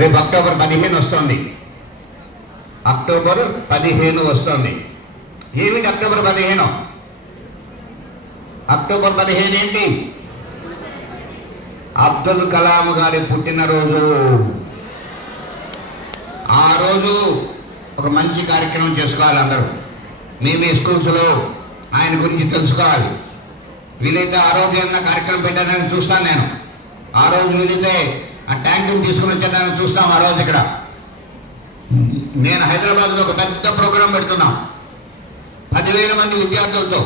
రేపు అక్టోబర్ 15 వస్తుంది. అక్టోబర్ 15 వస్తుంది. ఏమిటి అక్టోబర్ 15? అక్టోబర్ 15 ఏంటి? అబ్దుల్ కలాం గారి పుట్టినరోజు. ఆ రోజు ఒక మంచి కార్యక్రమం చేసుకోవాలి. అందరూ మీ స్కూల్స్లో ఆయన గురించి తెలుసుకోవాలి. వీలైతే ఆ రోజు ఏమన్నా కార్యక్రమం పెట్టానని చూస్తాను నేను. ఆ రోజు వీలైతే ఆ ట్యాంకుని తీసుకుని వచ్చేదాన్ని చూస్తాం. ఆ రోజు ఇక్కడ నేను హైదరాబాద్లో ఒక పెద్ద ప్రోగ్రాం పెడుతున్నాం 10,000 మంది విద్యార్థులతో.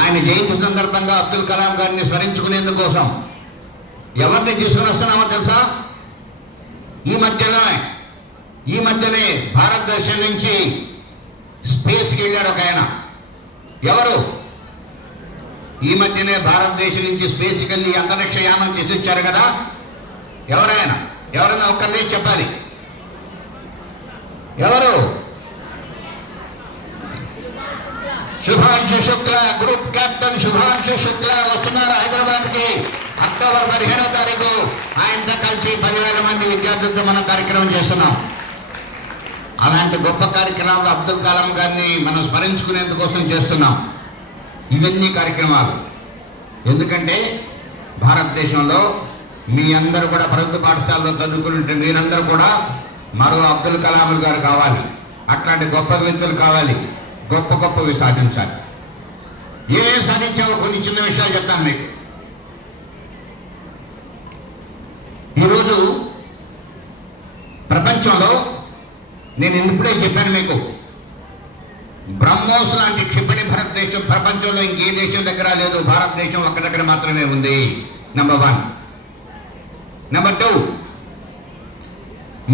ఆయన జయంతి సందర్భంగా అబ్దుల్ కలాం గారిని స్మరించుకునేందుకోసం ఎవరిని తీసుకుని వస్తున్నామో తెలుసా? ఈ మధ్యనే భారతదేశం నుంచి స్పేస్కి వెళ్ళాడు ఒక ఆయన. ఎవరు? ఈ మధ్యనే భారతదేశం నుంచి స్పేస్కి వెళ్ళి అంతరిక్ష యానం చేసి వచ్చారు కదా. ఎవరైనా ఎవరైనా ఒక్కరినే చెప్పాలి. ఎవరు? శుభాంశు శుక్ల, గ్రూప్ కెప్టెన్ శుభాంశు శుక్ల వస్తున్నారు హైదరాబాద్కి అక్టోబర్ 15వ తారీఖు. ఆయనతో కలిసి 10,000 మంది విద్యార్థులతో మనం కార్యక్రమం చేస్తున్నాం. అలాంటి గొప్ప కార్యక్రమాలు అబ్దుల్ కలాం గారిని మనం స్మరించుకునేందుకోసం చేస్తున్నాం ఇవన్నీ కార్యక్రమాలు. ఎందుకంటే భారతదేశంలో మీ అందరూ కూడా ప్రభుత్వ పాఠశాలలో చదువుకుంటే మీరందరూ కూడా మరో అబ్దుల్ కలాం గారు కావాలి. అట్లాంటి గొప్ప వ్యక్తులు కావాలి. గొప్పవి సాధించాలి. ఏమేమి సాధించావో కొన్ని చిన్న విషయాలు చెప్తాను మీకు. ఈరోజు ప్రపంచంలో నేను ఇప్పుడే చెప్పాను మీకు, బ్రహ్మోస్ లాంటి క్షిపణి భారతదేశం ప్రపంచంలో ఇంకే దేశం దగ్గర లేదు. భారతదేశం ఒక్క దగ్గర మాత్రమే ఉంది. నెంబర్ 1. నెంబర్ 2,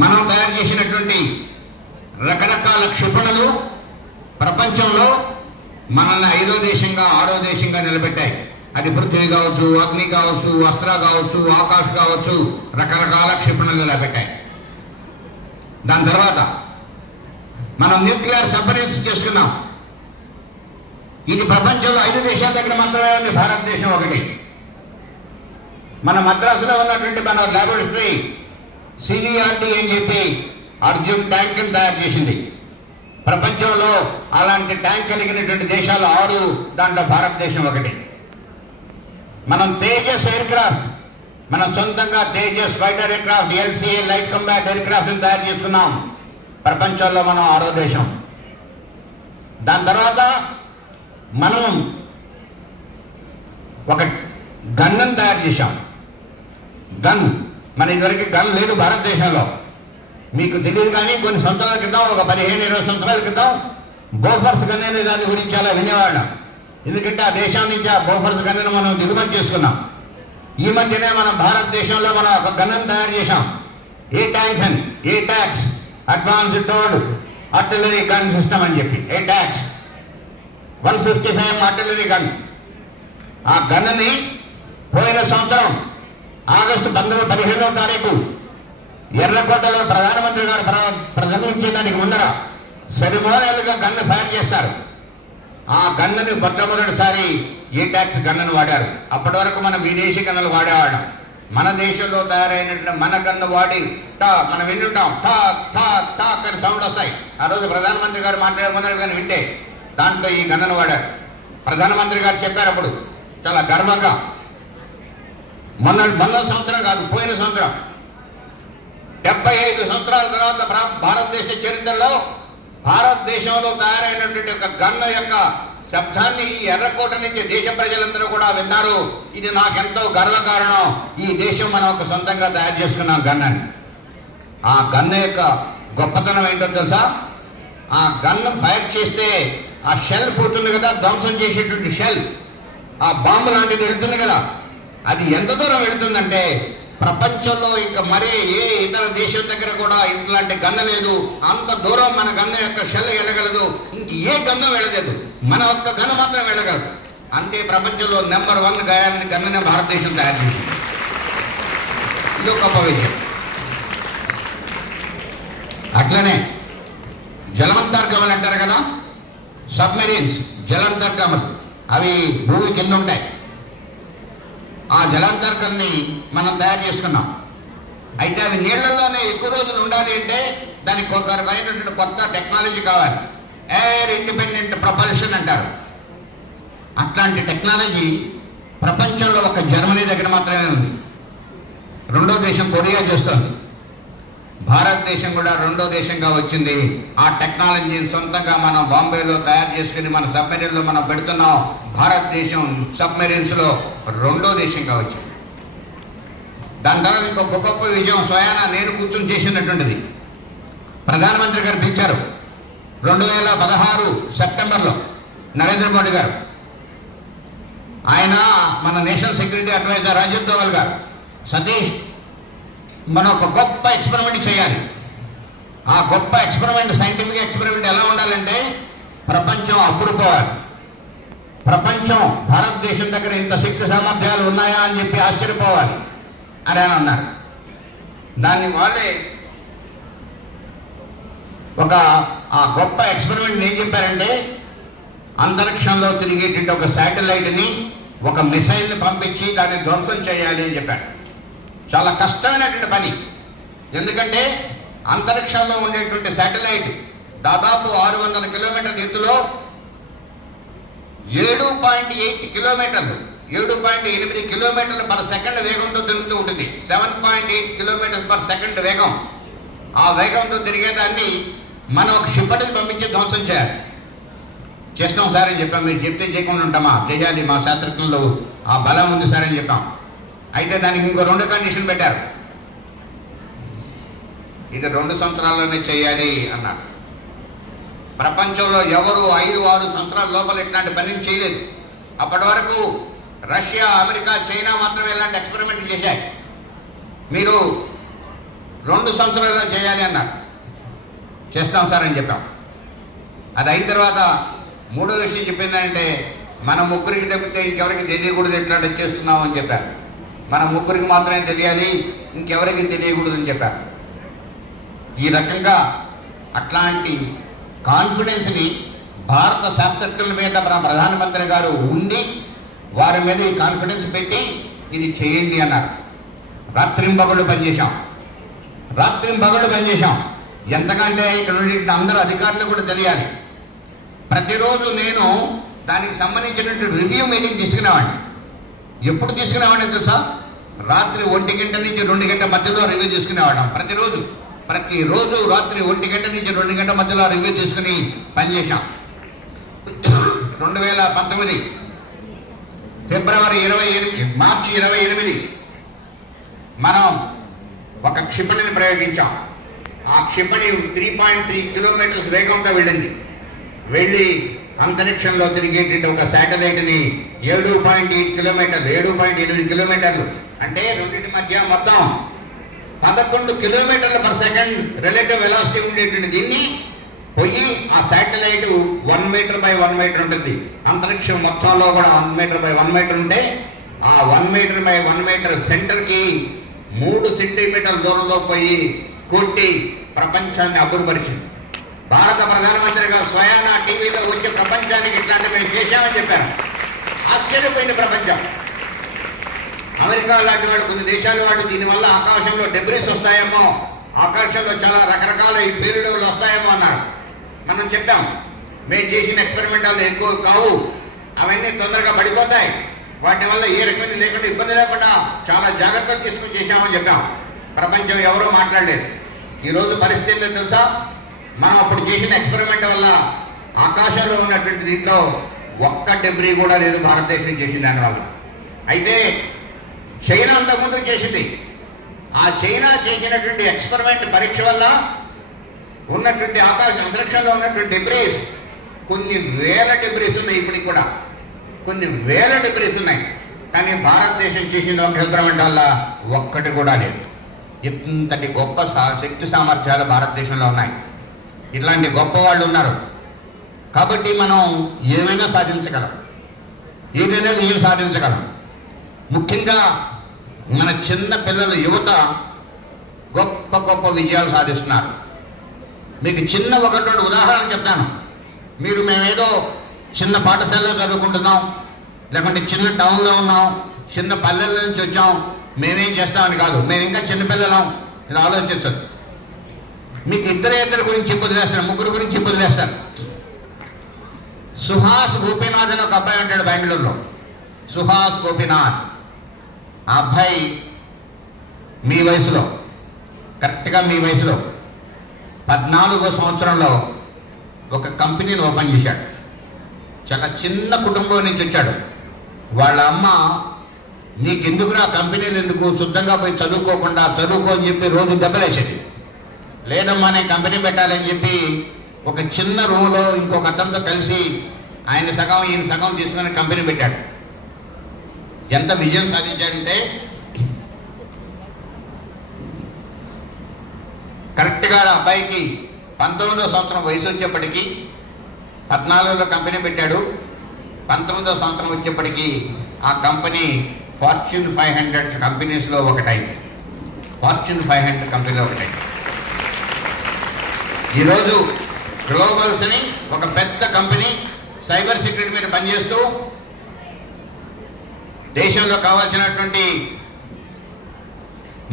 మనం తయారు చేసినటువంటి రకరకాల క్షిపణులు ప్రపంచంలో మనల్ని 5వ దేశంగా 6వ దేశంగా నిలబెట్టాయి. అది పృథ్వీ కావచ్చు, అగ్ని కావచ్చు, అస్త్ర కావచ్చు, ఆకాశ్ కావచ్చు, రకరకాల క్షిపణులు నిలబెట్టాయి. దాని తర్వాత మనం న్యూక్లియర్ సబ్మరీన్స్ చేసుకున్నాం. ఇది ప్రపంచంలో 5 దేశాల దగ్గర మాత్రమే ఉంది. భారతదేశం ఒకటి. మన మద్రాసులో ఉన్నటువంటి మన ల్యాబొరేటరీ సిఈఆర్టీ అని చెప్పి అర్జున్ ట్యాంక్ని తయారు చేసింది. ప్రపంచంలో అలాంటి ట్యాంక్ కలిగినటువంటి దేశాలు 6, దాంట్లో భారతదేశం ఒకటి. మనం తేజస్ ఎయిర్ క్రాఫ్ట్, మనం సొంతంగా Tejas fighter aircraft, LCA light combat ఎయిర్ క్రాఫ్ట్ని తయారు చేసుకున్నాం. ప్రపంచంలో మనం 6వ దేశం. దాని తర్వాత మనం ఒక గన్ను తయారు చేశాం. గన్ మన ఇదివరకు గన్ లేదు భారతదేశంలో. మీకు తెలియదు కానీ కొన్ని సంవత్సరాల క్రితం, ఒక 15-20 సంవత్సరాల క్రితం బోఫర్స్ గన్ అనే దాని గురించి చాలా వినేవాళ్ళం. ఎందుకంటే ఆ దేశం నుంచి ఆ బోఫర్స్ గన్ను మనం దిగుమతి చేసుకున్నాం. ఈ మధ్యనే మన భారతదేశంలో మనం ఒక గన్ను తయారు చేశాం. ఏటాక్స్ అని, ATAGS advanced towed artillery gun system అని చెప్పి ఏటాక్స్ 155 ఆర్టిలరీ గన్. ఆ గన్నుని పోయిన సంవత్సరం ఆగస్టు 15వ తారీఖు ఎర్రకోటలో ప్రధానమంత్రి గారు ప్రసంగించడానికి ముందర సెరిమోనియల్గా గన్ను ఫైర్ చేస్తారు. ఆ గన్నుని మొట్టమొదటిసారి ఏటాక్స్ గన్నును వాడారు. అప్పటి వరకు మనం విదేశీ గన్నులు వాడేవాళ్ళం. మన దేశంలో తయారైనటువంటి మన గన్ను వాడి మనం వింటుంటాం, టాక్ అని సౌండ్ వస్తాయి. ఆ రోజు ప్రధానమంత్రి గారు మాట్లాడే ముందర కానీ వింటే దాంట్లో ఈ గన్నును వాడారు. ప్రధానమంత్రి గారు చెప్పారు అప్పుడు చాలా గర్వంగా. మొన్న సంవత్సరం కాదు, పోయిన సంవత్సరం 75 సంవత్సరాల తర్వాత భారతదేశ చరిత్రలో భారతదేశంలో తయారైనటువంటి ఒక గన్ను యొక్క శబ్దాన్ని ఈ ఎర్రకోట నుంచి దేశ ప్రజలందరూ కూడా విన్నారు. ఇది నాకెంతో గర్వకారణం. ఈ దేశం మనం ఒక సొంతంగా తయారు చేసుకున్నాం గన్నని. ఆ గన్ను యొక్క గొప్పతనం ఏంటో తెలుసా? ఆ గన్ను ఫైర్ చేస్తే ఆ షెల్ పోతుంది కదా, ధ్వంసం చేసేటువంటి షెల్, ఆ బాంబు లాంటిది వెళుతుంది కదా, అది ఎంత దూరం వెళుతుందంటే ప్రపంచంలో ఇంకా మరే ఏ ఇతర దేశం దగ్గర కూడా ఇట్లాంటి గన్ను లేదు. అంత దూరం మన గన్ను యొక్క షెల్ వెళ్ళగలదు. ఇంక ఏ గన్ను వెళ్ళలేదు, మన ఒక్క గన్ను మాత్రం వెళ్ళగలదు. అంటే ప్రపంచంలో నెంబర్ 1 గాయాలని గన్నునే భారతదేశం తయారు చేసింది. ఇది ఒక గొప్ప విషయం. అట్లనే జలాంతర్గమలు అంటారు కదా, సబ్మెరీన్స్, జలాంతర్గమలు, అవి భూమి కింద ఉంటాయి. ఆ జలాంతర్గల్ని మనం తయారు చేసుకున్నాం. అయితే అవి నీళ్లలోనే ఎక్కువ రోజులు ఉండాలి అంటే దానికి ఒక రకమైనటువంటి కొత్త టెక్నాలజీ కావాలి. ఎయిర్ ఇండిపెండెంట్ ప్రపల్షన్ అంటారు. అట్లాంటి టెక్నాలజీ ప్రపంచంలో ఒక జర్మనీ దగ్గర మాత్రమే ఉంది. రెండో దేశం కొరియా చేస్తుంది. భారతదేశం కూడా రెండో దేశంగా వచ్చింది. ఆ టెక్నాలజీని సొంతంగా మనం బాంబేలో తయారు చేసుకుని మన సబ్మెరీన్లో మనం పెడుతున్నాం. భారతదేశం సబ్మెరీన్స్లో రెండో దేశంగా వచ్చింది. దాని తర్వాత ఇంకొక గొప్ప విజయం స్వయాన నేను కూర్చొని చేసినటువంటిది. ప్రధానమంత్రి గారు పిలిచారు 2016 సెప్టెంబర్లో నరేంద్ర మోడీ గారు. ఆయన మన national security adviser Ajit Doval గారు, సతీష్ మనం ఒక గొప్ప ఎక్స్పెరిమెంట్ చేయాలి. ఆ గొప్ప ఎక్స్పెరిమెంట్, సైంటిఫిక్ ఎక్స్పెరిమెంట్ ఎలా ఉండాలంటే ప్రపంచం అబ్బుడుపోవాలి. ప్రపంచం భారతదేశం దగ్గర ఇంత శక్తి సామర్థ్యాలు ఉన్నాయా అని చెప్పి ఆశ్చర్యపోవాలి అని ఆయన అన్నారు. దాన్ని వాళ్ళే ఆ గొప్ప ఎక్స్పెరిమెంట్ ఏం చెప్పారంటే అంతరిక్షంలో తిరిగేటువంటి ఒక శాటిలైట్ని, ఒక మిసైల్ని పంపించి దాన్ని ధ్వంసం చేయాలి అని చెప్పారు. చాలా కష్టమైనటువంటి పని. ఎందుకంటే అంతరిక్షంలో ఉండేటువంటి శాటిలైట్ దాదాపు 600 కిలోమీటర్ల ఎత్తులో 7.8 కిలోమీటర్లు 7.8 కిలోమీటర్లు పర్ సెకండ్ వేగంతో తిరుగుతూ ఉంటుంది. 7.8 కిలోమీటర్స్ పర్ సెకండ్ వేగం. ఆ వేగంతో తిరిగేదాన్ని మనం ఒక షిప్పటిని పంపించి ధ్వంసం చేయాలి. చేస్తాం సార్ అని చెప్పాం. మీరు చెప్తే చేయకుండా ఉంటామా? చేయాలి, మా శాస్త్రజ్ఞులు ఆ బలం ఉంది సార్ అని చెప్పాం. అయితే దానికి ఇంకో 2 కండిషన్ పెట్టారు. ఇది 2 సంవత్సరాల్లోనే చేయాలి అన్నారు. ప్రపంచంలో ఎవరు 5-6 సంవత్సరాల లోపల ఇట్లాంటి పనిని చేయలేదు. అప్పటి వరకు రష్యా, అమెరికా, చైనా మాత్రమే ఇలాంటి ఎక్స్పెరిమెంట్ చేశాయి. మీరు 2 సంవత్సరాల్లో చేయాలి అన్నారు. చేస్తాం సార్ అని చెప్పాం. అది అయిన తర్వాత 3వ విషయం చెప్పిందంటే మన ముగ్గురికి తప్పితే ఇంకెవరికి తెలియకూడదు ఎట్లాంటి చేస్తున్నాం అని చెప్పారు. మన ముగ్గురికి మాత్రమే తెలియాలి, ఇంకెవరికి తెలియకూడదని చెప్పారు. ఈ రకంగా అట్లాంటి కాన్ఫిడెన్స్ని భారత శాస్త్రజ్ఞుల మీద మన ప్రధానమంత్రి గారు ఉండి వారి మీద ఈ కాన్ఫిడెన్స్ పెట్టి ఇది చేయండి అన్నారు. రాత్రింబగళ్ళు పనిచేశాం. ఎంతకంటే ఇక్కడ ఉండే అందరూ అధికారులు కూడా తెలియాలి. ప్రతిరోజు నేను దానికి సంబంధించినటువంటి రివ్యూ మీటింగ్ తీసుకునేవాడిని. ఎప్పుడు తీసుకునేవాడిని తెలుసా? రాత్రి 1 గంట నుంచి 2 గంటల మధ్యలో రివ్యూ తీసుకునేవాళ్ళం. ప్రతిరోజు రాత్రి 1 గంట నుంచి 2 గంటల మధ్యలో రివ్యూ తీసుకుని పనిచేశాం. 2019 మార్చి 28 మనం ఒక క్షిపణిని ప్రయోగించాం. ఆ క్షిపణి 3.3 కిలోమీటర్స్ వేగంగా వెళ్ళి అంతరిక్షంలో తిరిగేటువంటి ఒక శాటిలైట్ని 7.8 కిలోమీటర్లు అంటే రెండింటి మధ్య మొత్తం 11 కిలోమీటర్ల పర్ సెకండ్ రిలేటివ్ వెలాసిటీ ఉండేటువంటి దీన్ని పోయి ఆ శాటిలైట్ 1 మీటర్ బై 1 మీటర్ ఉంటుంది. అంతరిక్షం మొత్తంలో కూడా 1 మీటర్ బై 1 మీటర్ ఉంటే ఆ 1 మీటర్ బై 1 మీటర్ సెంటర్కి 3 సెంటీమీటర్ల దూరంలో పోయి కొట్టి ప్రపంచాన్ని అబ్బురుపరిచింది. భారత ప్రధానమంత్రిగా స్వయాన టీవీలో వచ్చే ప్రపంచానికి ఇట్లాంటి మేము చేశామని చెప్పారు. ఆశ్చర్యపోయింది ప్రపంచం. అమెరికా లాంటి వాళ్ళు, కొన్ని దేశాల వాళ్ళు దీనివల్ల ఆకాశంలో డెబ్రీస్ వస్తాయేమో, ఆకాశంలో చాలా రకరకాల ఈ పేలుడులు వస్తాయేమో అన్నారు. మనం చెప్పాం మేము చేసిన ఎక్స్పెరిమెంటాలు ఎక్కువ కావు, అవన్నీ తొందరగా పడిపోతాయి, వాటి వల్ల ఏ రకమైన లేకుండా ఇబ్బంది లేకుండా చాలా జాగ్రత్తలు తీసుకుని చేశామని చెప్పాం. ప్రపంచం ఎవరో మాట్లాడలేదు. ఈరోజు పరిస్థితి ఏంటో తెలుసా? మనం అప్పుడు చేసిన ఎక్స్పెరిమెంట్ వల్ల ఆకాశంలో ఉన్నటువంటి దీంట్లో ఒక్క డెబ్రీ కూడా లేదు భారతదేశం చేసిన దానివల్ల. అయితే చైనా అంతకుముందు చేసింది. ఆ చైనా చేసినటువంటి ఎక్స్పెరిమెంట్ పరీక్ష వల్ల ఉన్నటువంటి అంతరిక్షంలో ఉన్నటువంటి డెబ్రీస్ కొన్ని వేల డెబ్రీస్ ఉన్నాయి. ఇప్పటికి కూడా కొన్ని వేల డెబ్రీస్ ఉన్నాయి. కానీ భారతదేశం చేసిన ఒక ఎక్స్పెరిమెంట్ వల్ల ఒక్కటి కూడా లేదు. ఇంతటి గొప్ప శక్తి సామర్థ్యాలు భారతదేశంలో ఉన్నాయి. ఇట్లాంటి గొప్ప వాళ్ళు ఉన్నారు కాబట్టి మనం ఏమైనా సాధించగలం, ఏదైనా ఏం సాధించగలం. ముఖ్యంగా మన చిన్న పిల్లల యువత గొప్ప గొప్ప విజయాలు సాధిస్తున్నారు. మీకు చిన్న 1-2 ఉదాహరణ చెప్తాను. మేమేదో చిన్న పాఠశాలలో చదువుకుంటున్నాం, లేకుంటే చిన్న టౌన్లో ఉన్నాం, చిన్న పల్లెల నుంచి వచ్చాం, మేమేం చేస్తామని కాదు. మేము ఇంకా చిన్నపిల్లలం, ఇలా ఆలోచించదు. మీకు ఇద్దరు గురించి వదిలేస్తాను, ముగ్గురు గురించి వదిలేస్తాను. సుహాస్ గోపీనాథ్ అని ఒక అబ్బాయి ఉంటాడు బెంగళూరులో. సుహాస్ గోపీనాథ్. ఆ అబ్బాయి మీ వయసులో, కరెక్ట్గా మీ వయసులో 14వ సంవత్సరంలో ఒక కంపెనీని ఓపెన్ చేశాడు. చాలా చిన్న కుటుంబం నుంచి వచ్చాడు. వాళ్ళ అమ్మ, నీకెందుకురా కంపెనీలు ఎందుకు, శుద్ధంగా పోయి చదువుకోకుండా చదువుకో అని చెప్పి రోజు దెబ్బలేసేది. లేదమ్మా నేను కంపెనీ పెట్టాలని చెప్పి ఒక చిన్న రూమ్లో ఇంకొక అతనితో కలిసి ఆయన సగం ఈయన సగం తీసుకుని కంపెనీ పెట్టాడు. ఎంత విజయం సాధించాడంటే కరెక్ట్గా అబ్బాయికి 19వ సంవత్సరం వయసు వచ్చేప్పటికీ 14లో కంపెనీ పెట్టాడు. 19వ సంవత్సరం వచ్చేప్పటికీ ఆ కంపెనీ ఫార్చ్యూన్ 500 కంపెనీస్లో ఒకటైంది. ఫార్చ్యూన్ 500 కంపెనీలో ఒకటైంది. ఈరోజు గ్లోబల్స్ అని ఒక పెద్ద కంపెనీ సైబర్ సెక్యూరిటీ మీద పనిచేస్తూ దేశంలో కావాల్సినటువంటి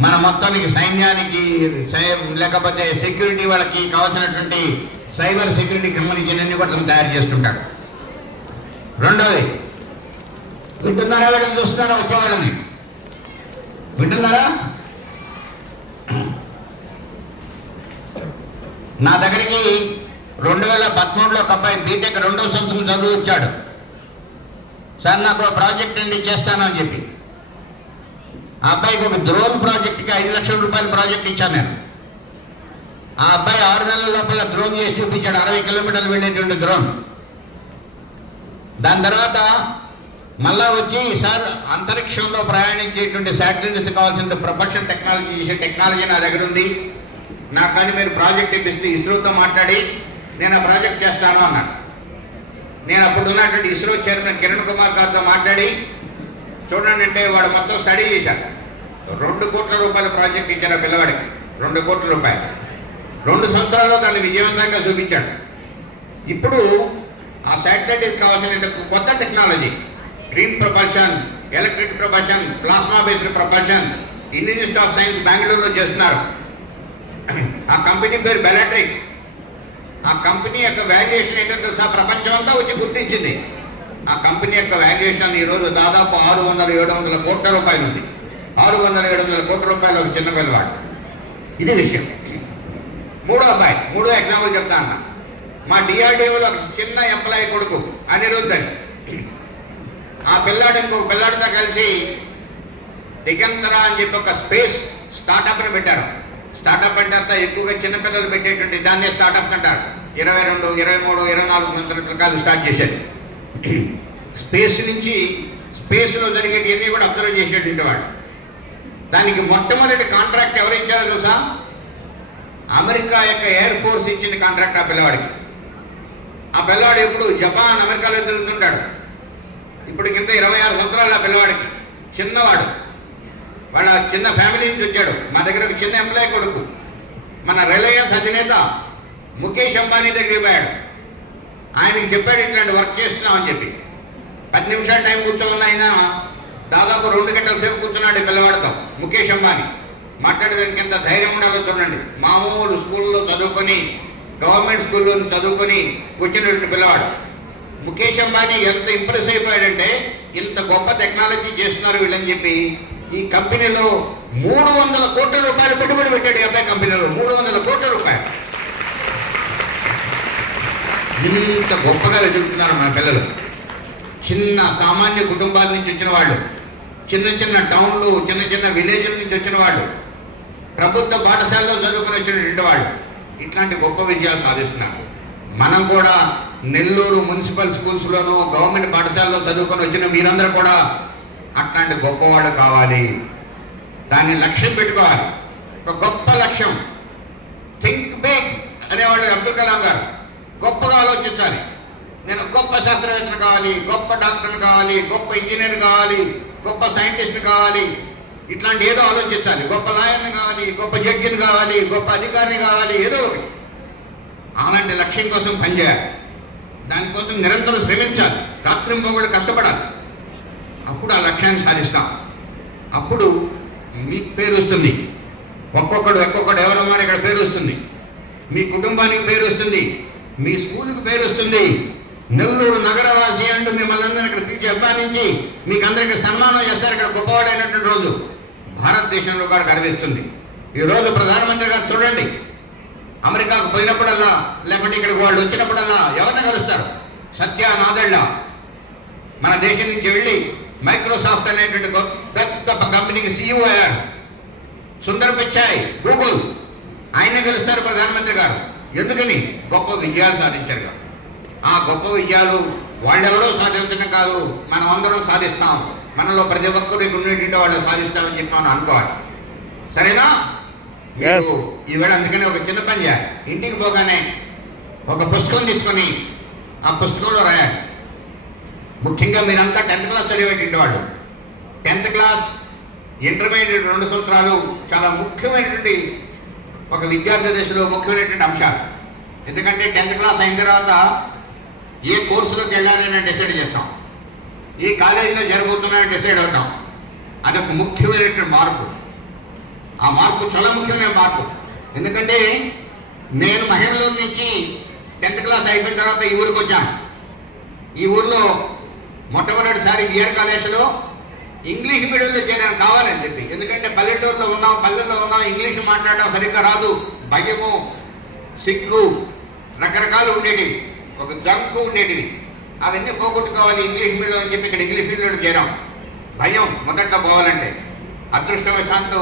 మన మొత్తానికి సైన్యానికి లేకపోతే సెక్యూరిటీ వాళ్ళకి కావాల్సినటువంటి సైబర్ సెక్యూరిటీకి సంబంధించినన్ని కూడా తయారు చేస్తుంటాడు. రెండోది, వింటున్నారా? వీళ్ళని చూస్తున్నారా? వచ్చేవాళ్ళని వింటున్నారా? నా దగ్గరికి 2013లో ఒక అబ్బాయి బీటెక్ 2వ సంవత్సరం చదువు వచ్చాడు. సార్ నాకు ప్రాజెక్ట్ అండి చేస్తానని చెప్పి ఆ అబ్బాయికి ఒక డ్రోన్ ప్రాజెక్ట్కి 5 లక్షల రూపాయల ప్రాజెక్ట్ ఇచ్చాను నేను. ఆ అబ్బాయి 6 నెలల లోపల డ్రోన్ చేసి చూపించాడు, 60 కిలోమీటర్లు వెళ్ళేటువంటి డ్రోన్. దాని తర్వాత మళ్ళా వచ్చి సార్ అంతరిక్షంలో ప్రయాణించేటువంటి శాటిలైట్స్ కావాల్సిన ప్రొపల్షన్ టెక్నాలజీ చేసే టెక్నాలజీ నా దగ్గర ఉంది, నాకు కానీ మీరు ప్రాజెక్ట్ ఇప్పిస్తే ఇస్రోతో మాట్లాడి నేను ఆ ప్రాజెక్ట్ చేస్తాను అన్నాను. నేను అప్పుడు ఉన్నటువంటి ఇస్రో చైర్మన్ కిరణ్ కుమార్ గారితో మాట్లాడి చూడండి అంటే వాడు మొత్తం స్టడీ చేశాడు. 2 కోట్ల రూపాయల ప్రాజెక్ట్ ఇచ్చారు ఆ పిల్లవాడికి. 2 కోట్ల రూపాయలు 2 సంవత్సరాల్లో దాన్ని విజయవంతంగా చూపించాడు. ఇప్పుడు ఆ శాటిలైట్ కావాల్సిన కొత్త technology, green propulsion, electric propulsion, plasma based propulsion Indian institute of science బెంగళూరులో చేస్తున్నారు. ఆ కంపెనీ పేరు బెలాట్రిక్స్. ఆ కంపెనీ యొక్క వాల్యుయేషన్ ఏంటో తెలుసా? ప్రపంచం అంతా వచ్చి గుర్తించింది. ఆ కంపెనీ యొక్క వాల్యుయేషన్ ఈరోజు దాదాపు 600-700 కోట్ల రూపాయలు ఉంది. 600-700 కోట్ల రూపాయలు ఒక చిన్న పిల్లవాడు. ఇది విషయం. మూడో ఎగ్జాంపుల్ చెప్తా అన్న. మా డిఆర్డిఓలో ఒక చిన్న ఎంప్లాయీ కొడుకు అనిరుద్ధ్ అని. ఆ పిల్లాడు ఇంకొక పిల్లాడితో కలిసి దిగంతర అని చెప్పి ఒక స్పేస్ స్టార్టప్ని పెట్టారు. స్టార్టప్ అంటే ఎక్కువగా చిన్నపిల్లలు పెట్టేటువంటి దాన్నే స్టార్టప్ అంటారు. 22, 23, 24 సంవత్సరాల కాదు స్టార్ట్ చేశారు. స్పేస్ నుంచి స్పేస్లో జరిగేటివన్నీ కూడా అబ్జర్వ్ చేసేటువంటి వాడు. దానికి మొట్టమొదటి కాంట్రాక్ట్ ఎవరు ఇచ్చారో తెలుసా? అమెరికా యొక్క ఎయిర్ ఫోర్స్ ఇచ్చిన కాంట్రాక్ట్ ఆ పిల్లవాడికి. ఆ పిల్లవాడు ఎప్పుడు జపాన్, అమెరికాలో తిరుగుతుంటాడు. ఇప్పుడు కింద 26 సంవత్సరాలు ఆ పిల్లవాడికి. చిన్నవాడు, వాళ్ళ చిన్న ఫ్యామిలీ నుంచి వచ్చాడు. మా దగ్గర ఒక చిన్న ఎంప్లాయీ కొడుకు. మన రిలయన్స్ అధినేత ముఖేష్ అంబానీ దగ్గరికి పోయాడు. ఆయనకి చెప్పాడు ఇట్లాంటి వర్క్ చేస్తున్నామని చెప్పి. 10 నిమిషాల టైం కూర్చోమన్న ఆయన దాదాపు 2 గంటల సేపు కూర్చున్నాడు ఈ పిల్లవాడితో. ముఖేష్ అంబానీ మాట్లాడేదానికి ఎంత ధైర్యం ఉండాలో చూడండి. మామూలు స్కూల్లో చదువుకొని, గవర్నమెంట్ స్కూల్లో చదువుకొని వచ్చినటువంటి పిల్లవాడు. ముఖేష్ అంబానీ ఎంత ఇంప్రెస్ అయిపోయాడంటే ఇంత గొప్ప టెక్నాలజీ చేస్తున్నారు వీళ్ళని చెప్పి ఈ కంపెనీలో 300 కోట్ల రూపాయలు పెట్టుబడి పెట్టాడు. ఈ అబ్బాయి కంపెనీలో 300 కోట్ల రూపాయలు. ఇంత గొప్పగా ఎదుగుతున్నారు మన పిల్లలు. చిన్న సామాన్య కుటుంబాల నుంచి వచ్చిన వాళ్ళు, చిన్న చిన్న టౌన్లు, చిన్న చిన్న విలేజ్ల నుంచి వచ్చిన వాళ్ళు, ప్రభుత్వ పాఠశాలలో చదువుకుని వచ్చినటువంటి వాళ్ళు ఇట్లాంటి గొప్ప విజయాలు సాధిస్తున్నారు. మనం కూడా నెల్లూరు మున్సిపల్ స్కూల్స్లోనూ గవర్నమెంట్ పాఠశాలలో చదువుకొని వచ్చిన మీరందరూ కూడా అట్లాంటి గొప్పవాడు కావాలి. దాన్ని లక్ష్యం పెట్టుకోవాలి. ఒక గొప్ప లక్ష్యం. థింక్ బిగ్ అనేవాళ్ళు అబ్దుల్ కలాం గారు. గొప్పగా ఆలోచించాలి. నేను గొప్ప శాస్త్రవేత్తను కావాలి, గొప్ప డాక్టర్ని కావాలి, గొప్ప ఇంజనీర్ కావాలి, గొప్ప సైంటిస్ట్ని కావాలి, ఇట్లాంటి ఏదో ఆలోచించాలి. గొప్ప లాయర్ని కావాలి, గొప్ప జడ్జిని కావాలి, గొప్ప అధికారిని కావాలి, ఏదో ఒకటి. అలాంటి లక్ష్యం కోసం పనిచేయాలి. దానికోసం నిరంతరం శ్రమించాలి. రాత్రింబొగడు కష్టపడాలి. అప్పుడు ఆ లక్ష్యాన్ని సాధిస్తాం. అప్పుడు మీ పేరు వస్తుంది. ఒక్కొక్కడు ఎవరున్నారు ఇక్కడ పేరు వస్తుంది, మీ కుటుంబానికి పేరు వస్తుంది, మీ స్కూల్కి పేరు వస్తుంది. నెల్లూరు నగరవాసి అంటూ మిమ్మల్ని అందరూ ఇక్కడ పిలిచి అభిమానించి మీకు అందరికీ సన్మానం చేస్తారు. ఇక్కడ గొప్పవాడైనటువంటి రోజు భారతదేశంలో కూడా గర్విస్తుంది. ఈరోజు ప్రధానమంత్రి గారు చూడండి, అమెరికాకు పోయినప్పుడల్లా లేకుంటే ఇక్కడికి వాళ్ళు వచ్చినప్పుడల్లా ఎవరిని కలుస్తారు? సత్య నాదెళ్ళ మన దేశం నుంచి వెళ్ళి మైక్రోసాఫ్ట్ అనేటువంటి పెద్ద కంపెనీకి CEO అయ్యారు. సుందర్ పిచాయ్ గూగుల్, ఆయనే గెలుస్తారు ప్రధానమంత్రి గారు. ఎందుకని? గొప్ప విజయాలు సాధించారు. ఆ గొప్ప విజయాలు వాళ్ళెవరో సాధించడం కాదు, మనం అందరం సాధిస్తాం. మనలో ప్రతి ఒక్కరికి ఉండేటువంటి వాళ్ళు సాధిస్తామని చెప్పి మనం అనుకోవాలి. సరేనా? మీకు ఈవేళ అందుకని ఒక చిన్న పని చేయాలి. ఇంటికి పోగానే ఒక పుస్తకం తీసుకొని ఆ పుస్తకంలో రాయాలి. ముఖ్యంగా మీరంతా 10th క్లాస్ చదివేటువంటి వాళ్ళు, 10th క్లాస్ ఇంటర్మీడియట్ 2 సంవత్సరాలు చాలా ముఖ్యమైనటువంటి ఒక విద్యార్థి దశలో ముఖ్యమైనటువంటి అంశాలు. ఎందుకంటే 10th క్లాస్ అయిన తర్వాత ఏ కోర్సులోకి వెళ్ళాలని డిసైడ్ చేస్తాం, ఈ కాలేజీలో జరగబోతున్నాయని డిసైడ్ అవుతాం. అదొక ముఖ్యమైనటువంటి మార్పు. ఆ మార్పు చాలా ముఖ్యమైన మార్పు. ఎందుకంటే నేను మహిళలూరు నుంచి 10th క్లాస్ అయిపోయిన తర్వాత ఈ ఊరికి వచ్చాను. ఈ ఊర్లో మొట్టమొదటిసారి బిఆర్ కాలేజీలో ఇంగ్లీష్ మీడియంలో చేరాను కావాలని చెప్పి. ఎందుకంటే పల్లెటూరులో ఉన్నాం, పల్లెల్లో ఉన్నాం, ఇంగ్లీష్ మాట్లాడడం సరిగ్గా రాదు, భయము, సిగ్గు, రకరకాలు ఉండేటివి, ఒక జంకు ఉండేటివి. అవన్నీ పోగొట్టుకోవాలి ఇంగ్లీష్ మీడియం అని చెప్పి ఇక్కడ ఇంగ్లీష్ మీడియంలో చేరాం. భయం మొదట్లో పోవాలంటే. అదృష్టవశాత్తు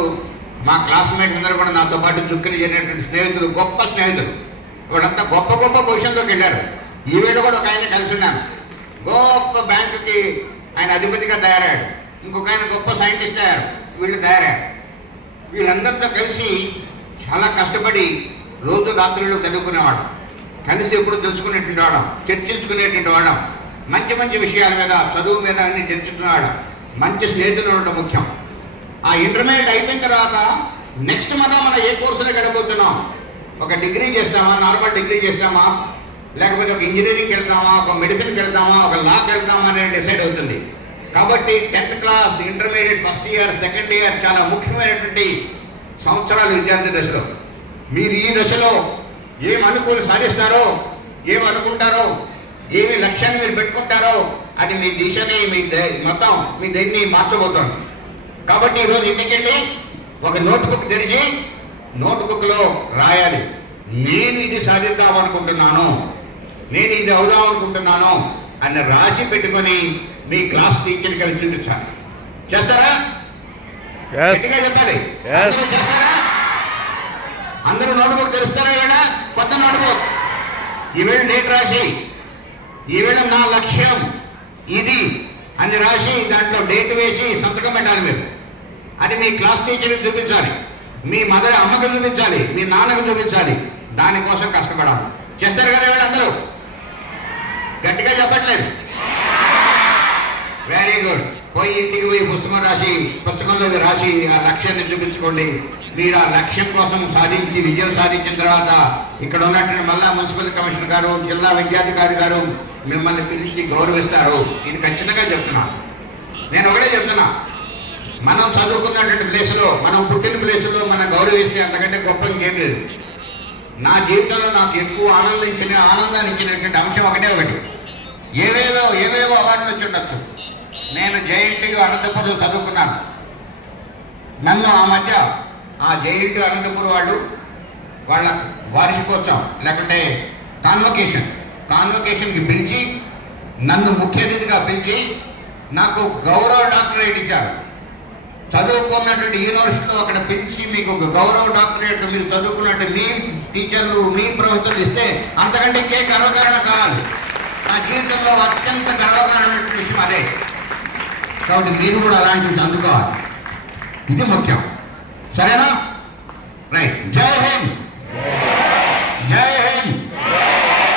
మా క్లాస్మేట్స్ అందరూ కూడా నాతో పాటు చుక్కలు చేరినటువంటి స్నేహితులు, గొప్ప స్నేహితులు, వాళ్ళంతా గొప్ప గొప్ప పొజిషన్లోకి వెళ్ళారు. ఈవేళ కూడా ఒక ఆయన కలిసి ఉన్నాను, గొప్ప బ్యాంకుకి ఆయన అధిపతిగా తయారయ్యాడు. ఇంకొక ఆయన గొప్ప సైంటిస్ట్ అయ్యారు. వీళ్ళు తయారయ్యారు. వీళ్ళందరితో కలిసి చాలా కష్టపడి రోజు రాత్రులు చదువుకునేవాడు, కలిసి ఎప్పుడు తెలుసుకునేటువంటి వాడు, చర్చించుకునేటువంటి వాడు, మంచి మంచి విషయాల మీద, చదువు మీద అన్ని చర్చించుకునేవాడు. మంచి స్నేహితులు ఉండడం ముఖ్యం. ఆ ఇంటర్మీడియట్ అయిపోయిన తర్వాత నెక్స్ట్ మనం ఏ కోర్సులోకి వెళ్ళబోతున్నాం? ఒక డిగ్రీ చేస్తామా, నార్మల్ డిగ్రీ చేస్తామా, లేకపోతే ఒక ఇంజనీరింగ్కి వెళ్తామా, ఒక మెడిసిన్కి వెళ్తామా, ఒక లాకి వెళ్తామా అనేది డిసైడ్ అవుతుంది. కాబట్టి 10th class, intermediate first year, second year చాలా ముఖ్యమైనటువంటి సంవత్సరాలు విద్యార్థి దశలో. మీరు ఈ దశలో ఏం అనుకూలు సాధిస్తారో, ఏమనుకుంటారో, ఏమి లక్ష్యాన్ని మీరు పెట్టుకుంటారో అది మీ దిశని, మీ మొత్తం మీ దేన్ని మార్చబోతోంది. కాబట్టి ఈరోజు ఇంటికి వెళ్ళి ఒక నోట్బుక్ తెరిచి నోట్బుక్లో రాయాలి, నేను ఇది సాధిద్దాం అనుకుంటున్నాను, నేను ఇది అవుదాం అనుకుంటున్నాను అని రాసి పెట్టుకొని మీ క్లాస్ టీచర్కి అవి చూపించాలి. చేస్తారా? గట్టిగా చెప్పాలి. చేస్తారా? అందరూ నోట్బుక్ తెరుస్తారా? ఈవేళ కొత్త నోట్బుక్, ఈవేళ డేట్ రాసి, ఈవేళ నా లక్ష్యం ఇది అని రాసి దాంట్లో డేట్ వేసి సంతకం పెట్టాలి. మీరు అది మీ క్లాస్ టీచర్కి చూపించాలి, మీ మదర్ అమ్మకు చూపించాలి, మీ నాన్నకు చూపించాలి. దానికోసం కష్టపడాలి. చేస్తారు కదా ఈవేళ అందరూ? గట్టిగా చెప్పట్లేదు. Very good. పోయి ఇంటికి పోయి పుస్తకం రాసి, పుస్తకంలో రాసి ఆ లక్ష్యాన్ని చూపించుకోండి. మీరు ఆ లక్ష్యం కోసం సాధించి విజయం సాధించిన తర్వాత ఇక్కడ ఉన్నటువంటి మళ్ళా మున్సిపల్ కమిషనర్ గారు, జిల్లా విద్యాధికారి గారు మిమ్మల్ని పిలిచి గౌరవిస్తారు. ఇది ఖచ్చితంగా చెప్తున్నాను. నేను ఒకటే చెప్తున్నా, మనం చదువుకున్నటువంటి ప్లేస్లో, మనం పుట్టిన ప్లేస్లో మనం గౌరవిస్తే అంతకంటే గొప్ప ఇంకేం లేదు. నా జీవితంలో నాకు ఎక్కువ ఆనందాన్ని ఇచ్చినటువంటి అంశం ఒకటే ఒకటి. ఏవేవో అవార్డులు వచ్చి ఉండొచ్చు. నేను జేఎన్టీయూ అనంతపురం చదువుకున్నాను. నన్ను ఆ మధ్య ఆ జేఎన్టీయూ అనంతపురం వాళ్ళు వాళ్ళ వార్షికోత్సవం లేకుంటే కాన్వకేషన్కి పిలిచి నన్ను ముఖ్య అతిథిగా పిలిచి నాకు గౌరవ డాక్టరేట్ ఇచ్చారు. చదువుకున్నటువంటి యూనివర్సిటీలో అక్కడ పిలిచి మీకు ఒక గౌరవ డాక్టరేట్, మీరు చదువుకున్నట్టు మీ టీచర్లు, మీ ప్రొఫెసర్లు ఇస్తే అంతకంటే ఇంకే గర్వకారణం కావాలి. నా జీవితంలో అత్యంత గర్వకారణమైన విషయం అదే. కాబట్టి మీరు కూడా అలాంటివి అందుకోవాలి. ఇది ముఖ్యం. సరేనా? రైట్. జై హింద్.